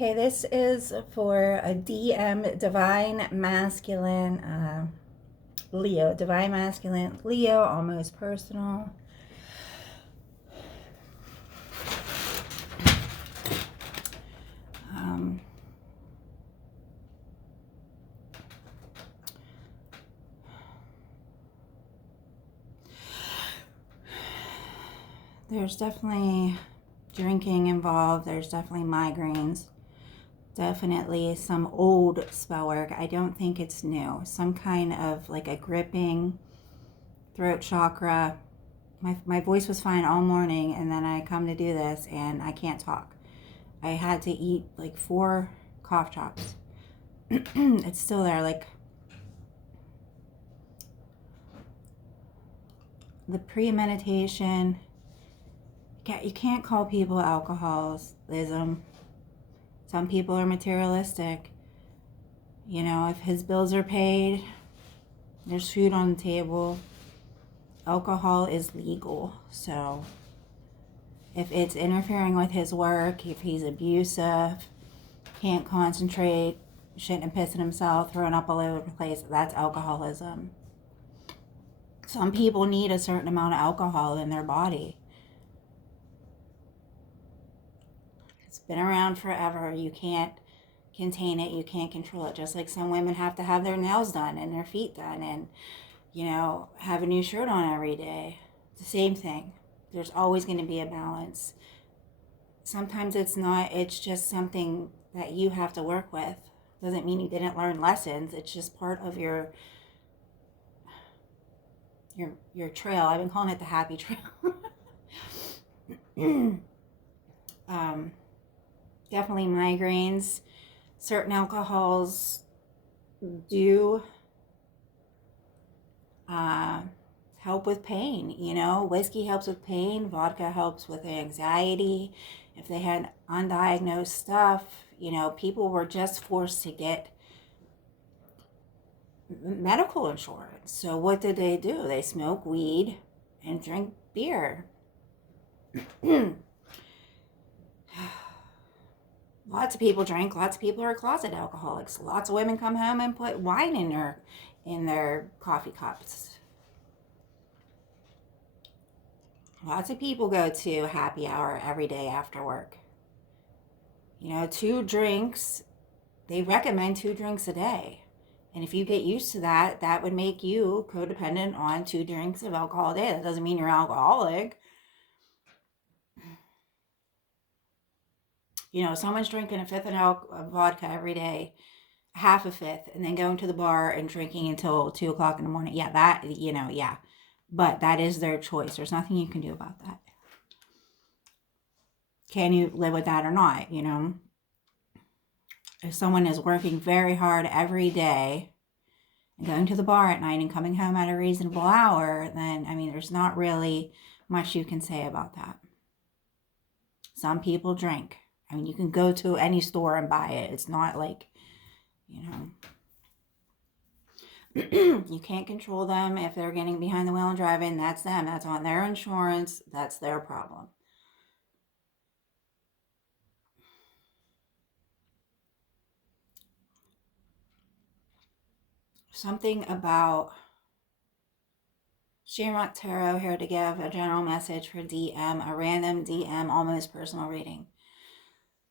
Okay, this is for a DM, Divine Masculine, Leo. Divine Masculine, Leo, almost personal. Um, there's definitely drinking involved. There's definitely migraines. Definitely some old spell work. I don't think it's new. Some kind of like a gripping throat chakra. My voice was fine all morning, and then I come to do this and I can't talk. I had to eat like 4 cough drops. It's still there. Like the premeditation. You can't call people alcoholism. Some people are materialistic. You know, if his bills are paid, there's food on the table. Alcohol is legal. So if it's interfering with his work, if he's abusive, can't concentrate, shitting and pissing himself, throwing up all over the place, that's alcoholism. Some people need a certain amount of alcohol in their body. It's been around forever. You can't contain it. You can't control it. Just like some women have to have their nails done and their feet done and, you know, have a new shirt on every day. It's the same thing. There's always going to be a balance. Sometimes it's not. It's just something that you have to work with. Doesn't mean you didn't learn lessons. It's just part of your trail. I've been calling it the happy trail. Definitely migraines. Certain alcohols do help with pain. You know, whiskey helps with pain. Vodka helps with anxiety. If they had undiagnosed stuff, you know, people were just forced to get medical insurance. So what did they do? They smoke weed and drink beer. Lots of people drink. Lots of people are closet alcoholics. Lots of women come home and put wine in their coffee cups. Lots of people go to happy hour every day after work. You know, 2 drinks. They recommend 2 drinks a day. And if you get used to that, that would make you codependent on 2 drinks of alcohol a day. That doesn't mean you're alcoholic. You know, someone's drinking a fifth of vodka every day, half a fifth, and then going to the bar and drinking until 2 o'clock in the morning. Yeah, that, you know, yeah. But that is their choice. There's nothing you can do about that. Can you live with that or not, you know? If someone is working very hard every day and going to the bar at night and coming home at a reasonable hour, then, I mean, there's not really much you can say about that. Some people drink. I mean, you can go to any store and buy it. It's not like, you know, you can't control them. If they're getting behind the wheel and driving, that's them. That's on their insurance. That's their problem. Something about Shamrock Tarot here to give a general message for DM, a random DM, almost personal reading.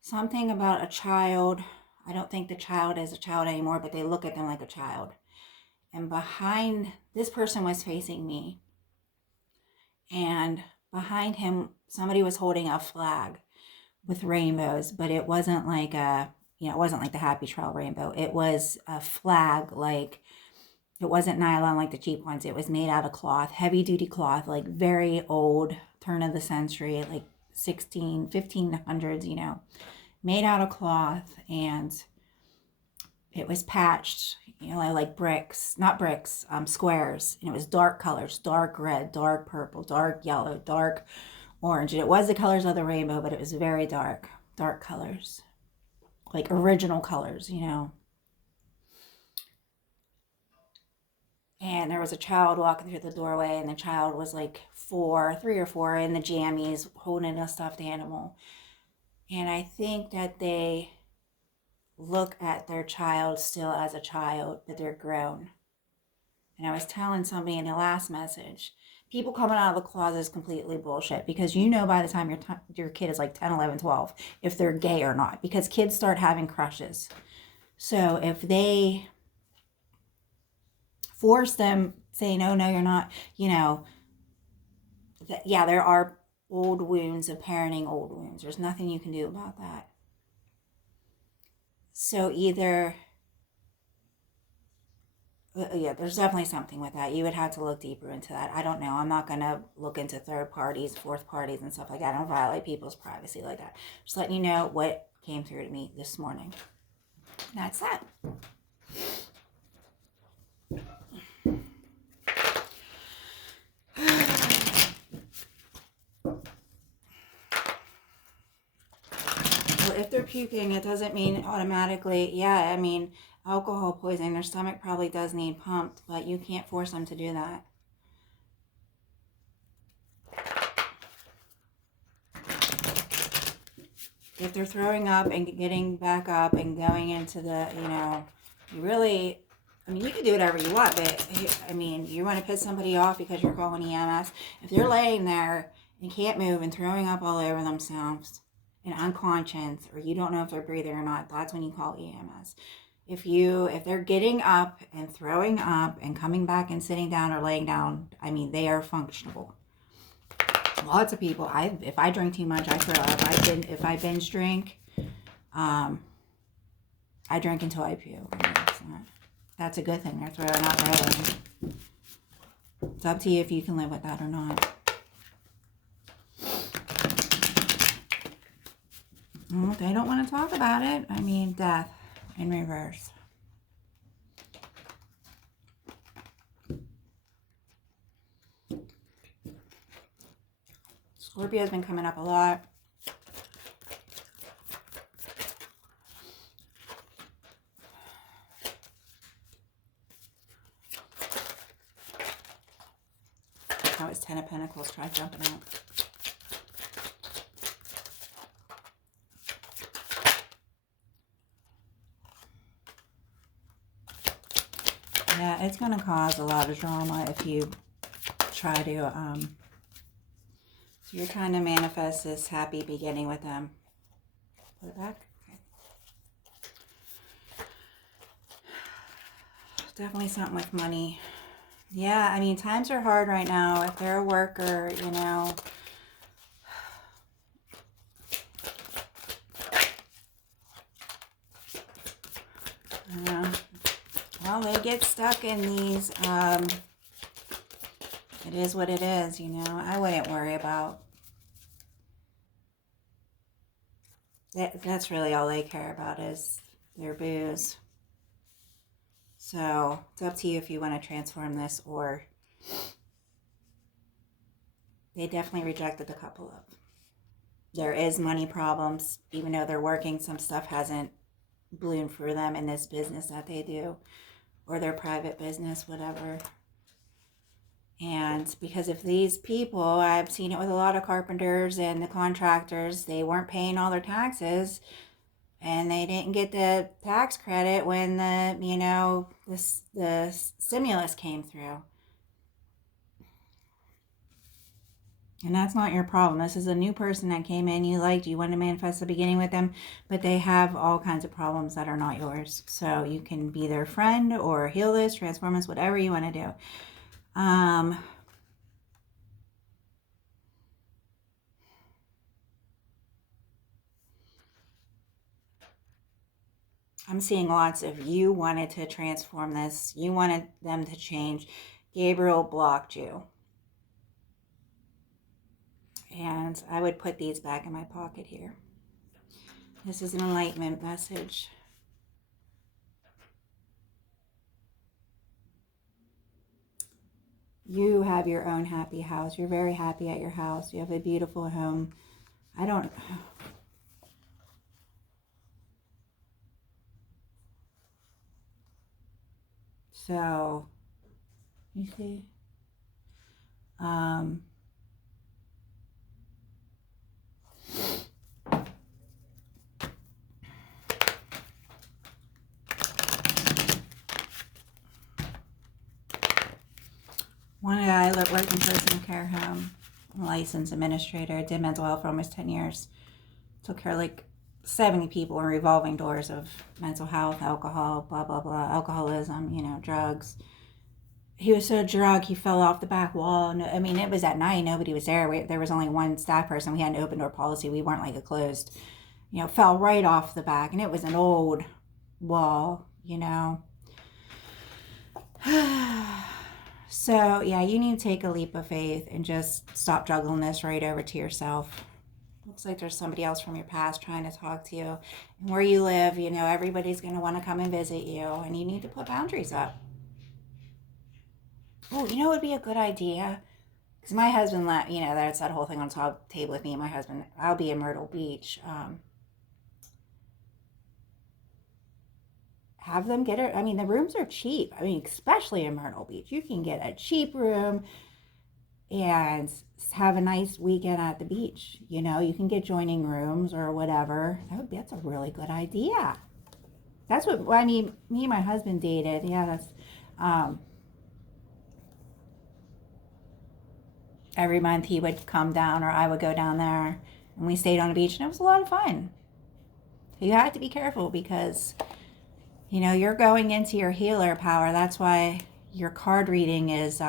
Something about a child. I don't think the child is a child anymore, but they look at them like a child. And behind, this person was facing me. And behind him, somebody was holding a flag with rainbows, but it wasn't like it wasn't like the Happy Trail rainbow. It was a flag, like, it wasn't nylon like the cheap ones. It was made out of cloth, heavy duty cloth, like very old, turn of the century, like 1500s, you know, made out of cloth. And it was patched, you know, like bricks, not bricks, squares. And it was dark colors, dark red, dark purple, dark yellow, dark orange. And it was the colors of the rainbow, but it was very dark, dark colors, like original colors, you know. And there was a child walking through the doorway, and the child was like 3 or 4, in the jammies, holding a stuffed animal. And I think that they look at their child still as a child, but they're grown. And I was telling somebody in the last message, people coming out of the closet is completely bullshit, because you know by the time your kid is like 10, 11, 12, if they're gay or not, because kids start having crushes. So if they force them, say, no, you're not, yeah, there are old wounds of parenting, old wounds. There's nothing you can do about that. So either, yeah, there's definitely something with that. You would have to look deeper into that. I don't know. I'm not going to look into third parties, fourth parties, and stuff like that. I don't violate people's privacy like that. Just letting you know what came through to me this morning. That's that. Well, if they're puking, it doesn't mean automatically, yeah, I mean, alcohol poisoning, their stomach probably does need pumped, but you can't force them to do that. If they're throwing up and getting back up and going into the, you really, I mean, you can do whatever you want, but I mean, you want to piss somebody off because you're calling EMS. If they're laying there and can't move and throwing up all over themselves and unconscious, or you don't know if they're breathing or not, that's when you call EMS. If they're getting up and throwing up and coming back and sitting down or laying down, I mean, they are functional. Lots of people, if I drink too much, I throw up. If I binge drink, I drink until I puke. That's a good thing. They're throwing up early. It's up to you if you can live with that or not. They don't want to talk about it. I mean, death in reverse. Scorpio's been coming up a lot. That was 10 of Pentacles. Try jumping out. Yeah, it's going to cause a lot of drama if you try to, so you're trying to manifest this happy beginning with them. Put it back. Okay. Definitely something with money. Yeah, I mean, times are hard right now. If they're a worker, well, they get stuck in these, it is what it is, I wouldn't worry about that. That's really all they care about is their booze. So it's up to you if you want to transform this, or they definitely rejected a couple of. There is money problems, even though they're working, some stuff hasn't bloomed for them in this business that they do, or their private business, whatever. And because if these people, I've seen it with a lot of carpenters and the contractors, they weren't paying all their taxes, and they didn't get the tax credit when the stimulus came through. And that's not your problem. This is a new person that came in, you liked, you want to manifest the beginning with them, but they have all kinds of problems that are not yours. So you can be their friend or heal this, transform this, whatever you want to do. I'm seeing lots of you wanted to transform this. You wanted them to change. Gabriel blocked you. And I would put these back in my pocket here. This is an enlightenment message. You have your own happy house. You're very happy at your house. You have a beautiful home. So, you see? One guy that worked in personal care home, licensed administrator, did mental health for almost 10 years. Took care of like 70 people in revolving doors of mental health, alcohol, blah, blah, blah, alcoholism, drugs. He was so drugged, he fell off the back wall. No, I mean, it was at night. Nobody was there. There was only one staff person. We had an open door policy. We weren't like a closed, fell right off the back. And it was an old wall, So, yeah, you need to take a leap of faith and just stop juggling this right over to yourself. Looks like there's somebody else from your past trying to talk to you. And where you live, everybody's going to want to come and visit you. And you need to put boundaries up. Oh, what would be a good idea? Because my husband, that's that whole thing on top table with me and my husband. I'll be in Myrtle Beach. Have them get it. I mean, the rooms are cheap. I mean, especially in Myrtle Beach. You can get a cheap room and have a nice weekend at the beach. You can get joining rooms or whatever. That's a really good idea. That's what, me and my husband dated. Yeah, that's, every month he would come down or I would go down there and we stayed on the beach and it was a lot of fun. You have to be careful because, you're going into your healer power. That's why your card reading is,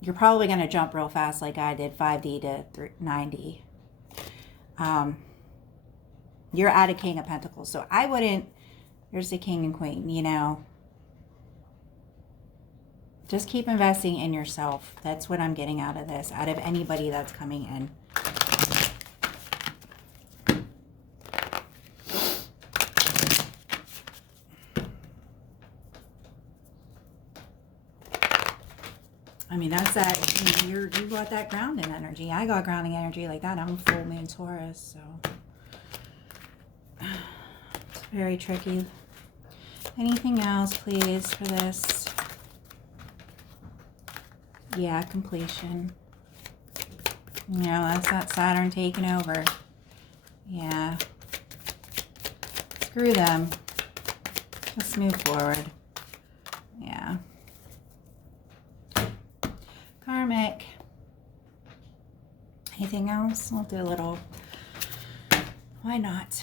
you're probably going to jump real fast like I did, 5D to 90. You're at a King of Pentacles. So I wouldn't, there's the King and Queen, Just keep investing in yourself. That's what I'm getting out of this, out of anybody that's coming in. I mean, that's that, you got that grounding energy. I got grounding energy like that. I'm a full moon Taurus, so it's very tricky. Anything else, please, for this? Yeah, completion. That's that Saturn taking over. Yeah. Screw them. Just move forward. Yeah. Karmic. Anything else? We'll do a little. Why not?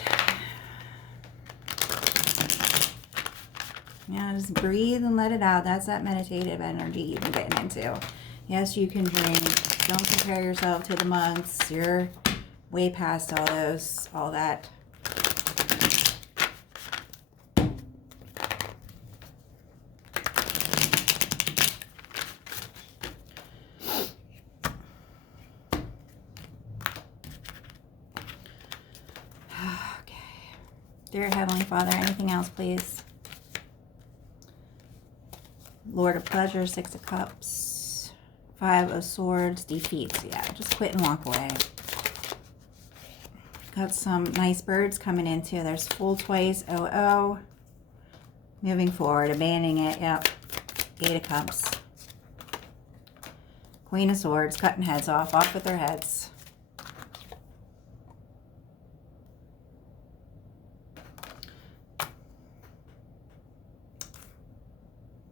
Yeah, just breathe and let it out. That's that meditative energy you've been getting into. Yes, you can drink. Don't compare yourself to the monks. You're way past all that. Dear Heavenly Father, anything else, please? Lord of Pleasure, Six of Cups, Five of Swords, defeats. Yeah, just quit and walk away. Got some nice birds coming in too. There's full twice, moving forward, abandoning it. Yep. Eight of Cups. Queen of Swords, cutting heads off with their heads.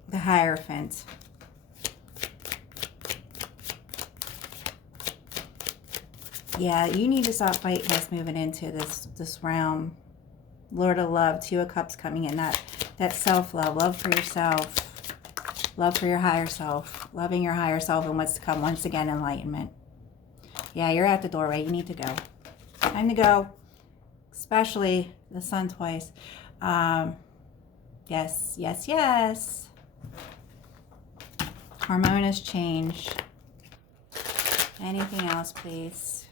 The Hierophant. Yeah, you need to stop fighting this moving into this realm. Lord of Love, Two of Cups coming in. That self-love, love for yourself, love for your higher self, loving your higher self and what's to come. Once again, enlightenment. Yeah, you're at the doorway. You need to go. Time to go. Especially the Sun twice. Yes, yes, yes. Harmonious change. Anything else, please?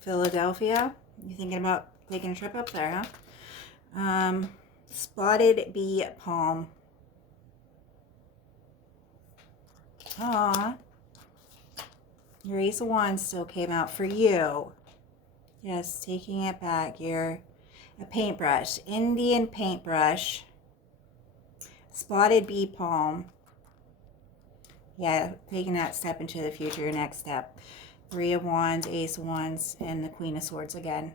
Philadelphia. You thinking about taking a trip up there, huh? Spotted bee palm. Aw. Your Ace of Wands still came out for you. Yes, taking it back. You're a paintbrush. Indian paintbrush. Spotted bee palm. Yeah, taking that step into the future, your next step. Three of Wands, Ace of Wands, and the Queen of Swords again.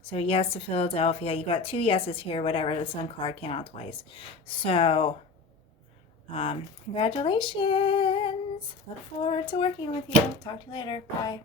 So yes to Philadelphia. You got two yeses here, whatever. The Sun card came out twice. So congratulations. Look forward to working with you. Talk to you later. Bye.